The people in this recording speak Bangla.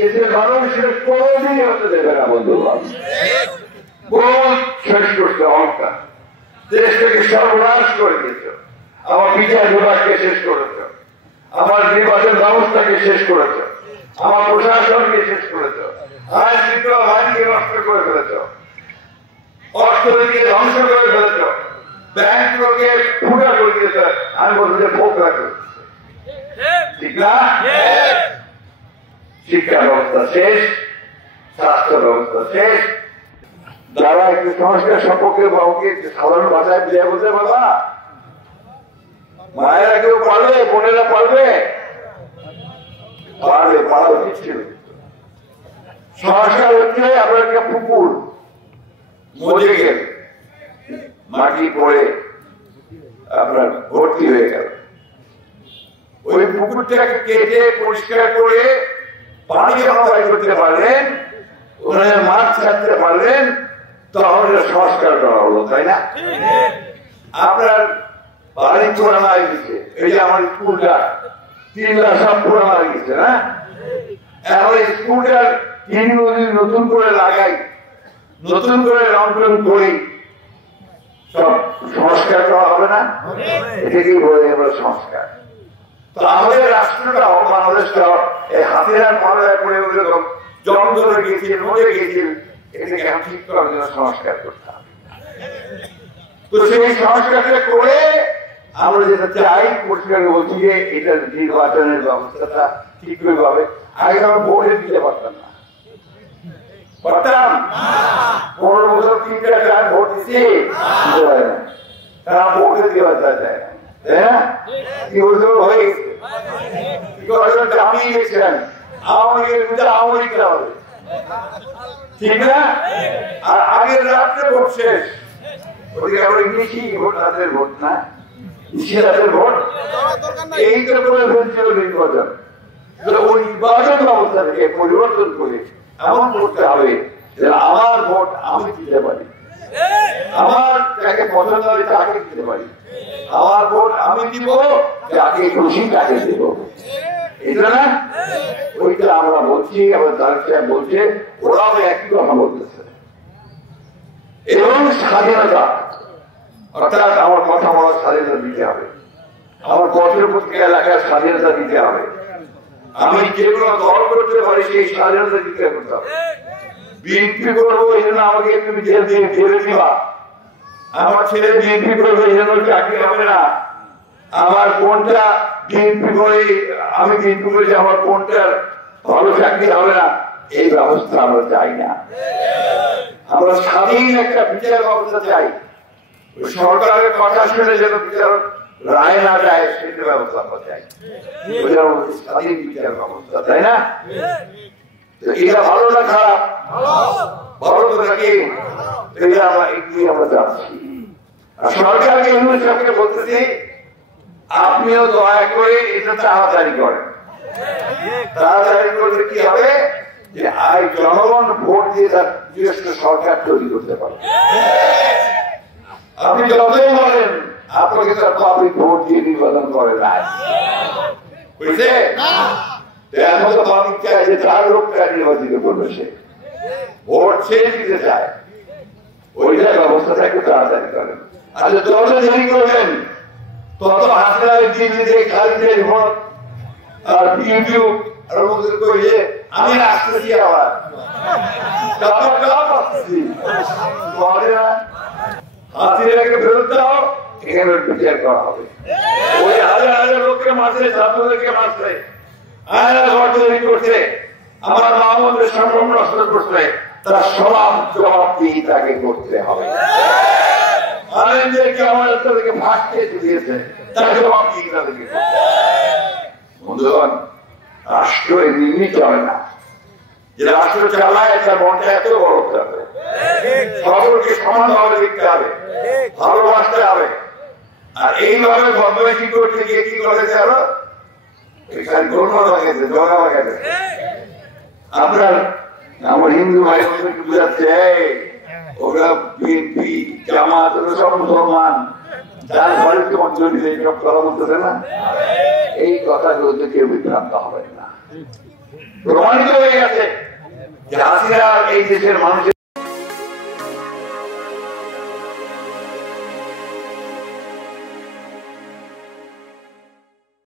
দেশের মানুষ সেটা কোনোদিনই হতে দেবে না বন্ধুগণ। কোন শেষ করছে অহংকার, দেশটাকে সর্বনাশ করে দিয়েছ, আমার বিচার বিভাগকে শেষ করেছ, আমার নির্বাচন ব্যবস্থাকে শেষ করেছ, আমার প্রশাসনকে শেষ করেছ, আইন শৃঙ্খলা বাহিনীকে নষ্ট করে ফেলেছ, অর্থনীতিকে ধ্বংস করে ফেলেছ, ব্যাংকগুলোকে ফুটা করে দিয়েছ। আমি বলবো যে ফোকরা করেছে, ঠিক না? শিক্ষা ব্যবস্থা শেষ, স্বাস্থ্য ব্যবস্থা শেষ। যারা একটু সংস্কার সম্পর্কে বাবুকে সাধারণ ভাষায় বুঝে বলতে, বাবা মায়েরা কেউ পারবে, বোনেরা পারবে, পারবে, পারা উচিত ছিল। সংস্কার হচ্ছে আপনার একটা পুকুর মজে গেল, মাটি পড়ে আপনার ভর্তি হয়ে গেল, ওই পুকুরটাকে কেটে পরিষ্কার করে পানি যখন বাইর করতে পারলেন, ওখানে মাছ ছাড়তে পারলেন, তাহলে সংস্কার করা হলো, তাই না? আপনার বাড়ি পুরানো হয়ে গেছে, এই যে আমার স্কুলটা 3 লাখ সব পুরানো হয়ে গেছে না, এখন স্কুলটার নতুন করে লাগাই, নতুন করে রং টং করি, সব সংস্কার করা হবে না? এটাকেই বলে আমরা সংস্কার। তো আমাদের রাষ্ট্রটাও, বাংলাদেশটাও এই হাতিয়ার পাল্লায় পড়ে ওইরকম জং ধরে গিয়েছিল, মরে গিয়েছিল, এটাকে ঠিক করার জন্য সংস্কার করতে হবে। তো সেই সংস্কারটা করে আমরা যেটা চাই, পরিষ্কার বলছি যে এটা নির্বাচনের ব্যবস্থাটা ঠিক করে হবে। আগে আমরা ভোটে দিতে পারতাম না, পারতাম? 15 বছর 3টা ভোট দিচ্ছি, তারা ভোটে দেওয়া যায়, তাই না? কি বলতে হয়ে গেছে, আমি গেছিলেন আওয়ামী লীগের হবে, ঠিক না? আর আগের রাত্রে ভোট শেষ, ওদিকে আমরা ইংলিশই ভোট, রাতের ভোট না, রাতের ভোট। এই তো করে ফেলছিল নির্বাচন। ওই নির্বাচন ব্যবস্থাটাকে পরিবর্তন করে এমন করতে হবে যে আমার ভোট আমি দিতে পারি, আমার যাকে পছন্দ হবে তাকে দিতে পারি, আমার ভোট আমি দিব, যাকে খুশি তাকে দিব, এটা না? ওইটা আমরা বলছি, আমরা তারেক সাহেব বলছে, ওরাও একই কথা বলতেছে। এবং স্বাধীনতা, অর্থাৎ আমার কথা বলার স্বাধীনতা দিতে হবে, আমার পত্র পত্রিকা এলাকার স্বাধীনতা দিতে হবে, আমি যে কোনো দল করতে পারি সেই স্বাধীনতা দিতে করতে হবে। বিএনপি করবো এই জন্য আমাকে তুমি জেল দিয়ে ফেলে দিবা, আমার ছেলে বিএনপি করবে এই জন্য চাকরি হবে না, আমার কোনটা বিএনপি করে আমি বিএনপি করেছি আমার কোনটার ভালো চাকরি হবে না, এই ব্যবস্থা আমরা চাই না। আমরা স্বাধীন একটা বিচার ব্যবস্থা চাই, সরকারের কথা শুনে যেন বিচার রায় না যায় সেটা ব্যবস্থা আমরা চাই, স্বাধীন বিচার ব্যবস্থা, তাই না? এটা ভালো না খারাপ? ভালো তো নাকি? আমরা যাচ্ছি। সরকারকে সবকে বলতেছি, আপনিও দয়া করে এটা তাড়াতাড়ি করেন। তাড়াতাড়ি করলে কি হবে যে জনগণ ভোট দিয়ে তার নিজস্ব সরকার তৈরি করতে পারে। আপনি যতই বলেন আপনাকে তার পাবলিক ভোট দিয়ে নির্বাচন করে না, বুঝছে? এখন তো পাবলিক চাই যে 4 লোকটা নির্বাচিত করবে, সে ভোট ছেড়ে দিতে চায়, ওইটা ব্যবস্থাটা একটু তাড়াতাড়ি করেন। আচ্ছা, যত দেরি করবেন তত হাসপাতালে দিল্লিতে খালিদের ভোট আর ইউটিউব আর ওদের কইলে আমি আসতেছি, আবার হাসিনাকে ফেরত দাও, এখানে বিচার করা হবে। ওই হাজার হাজার লোককে মারছে, ছাত্রদেরকে মারছে, আয়না ঘর তৈরি করছে, আমার মাহমুদের সম্ভ্রম নষ্ট করছে, তার সব জবাবদিহি তাকে করতে হবে। আলেমদেরকে আমাদের তাদেরকে ফাঁকতে দিয়েছে, তার জবাবদিহি তাদেরকে করতে হবে। বন্ধুগণ, রাষ্ট্র এমনি চলে না, যে রাষ্ট্র চালায় তার মনটা এত বড় হতে হবে, সকলকে সমানভাবে দেখতে হবে, ভালোবাসতে হবে। আর এইভাবে বদমাইশি করতে গিয়ে কি করেছে, আরো আপনার আমার হিন্দু ভাই বোনদেরকে বুঝাচ্ছে ওরা বিএনপি জামাত সব মুসলমান, যার ঘরে তোমার জড়িত এইসব কথা বলতেছে না, এই কথাগুলোতে কেউ বিভ্রান্ত হবে না। প্রমাণিত হয়ে গেছে যে হাসিনা এই দেশের মানুষের